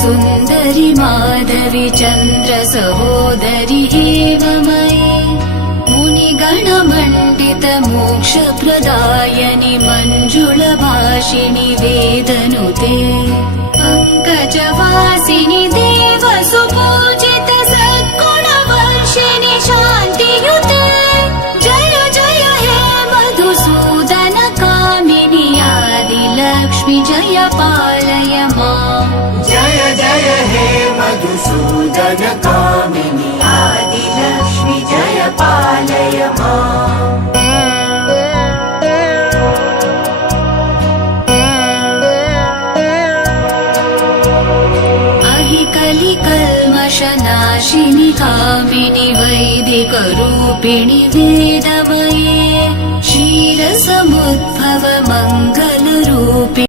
सुन्दरि माधवी चन्द्र सहोदरि एव मयि मुनिगणमण्डित मोक्षप्रदायनि मञ्जुलभाषिणि वेदनुते पङ्कजवासिनि देवसुपूजित सद्गुणवर्षिणि शान्तियुते जय जय हे मधुसूदन कामिनि आदिलक्ष्मि जय पालय माम् जय जय हे मधुसूदन कामिनि आदिलक्ष्मि जय पालय माम् कलिकल्मषनाशिनि कामिनि वैदिकरूपिणि वेदमये क्षीरसमुद्भव मङ्गलरूपिणि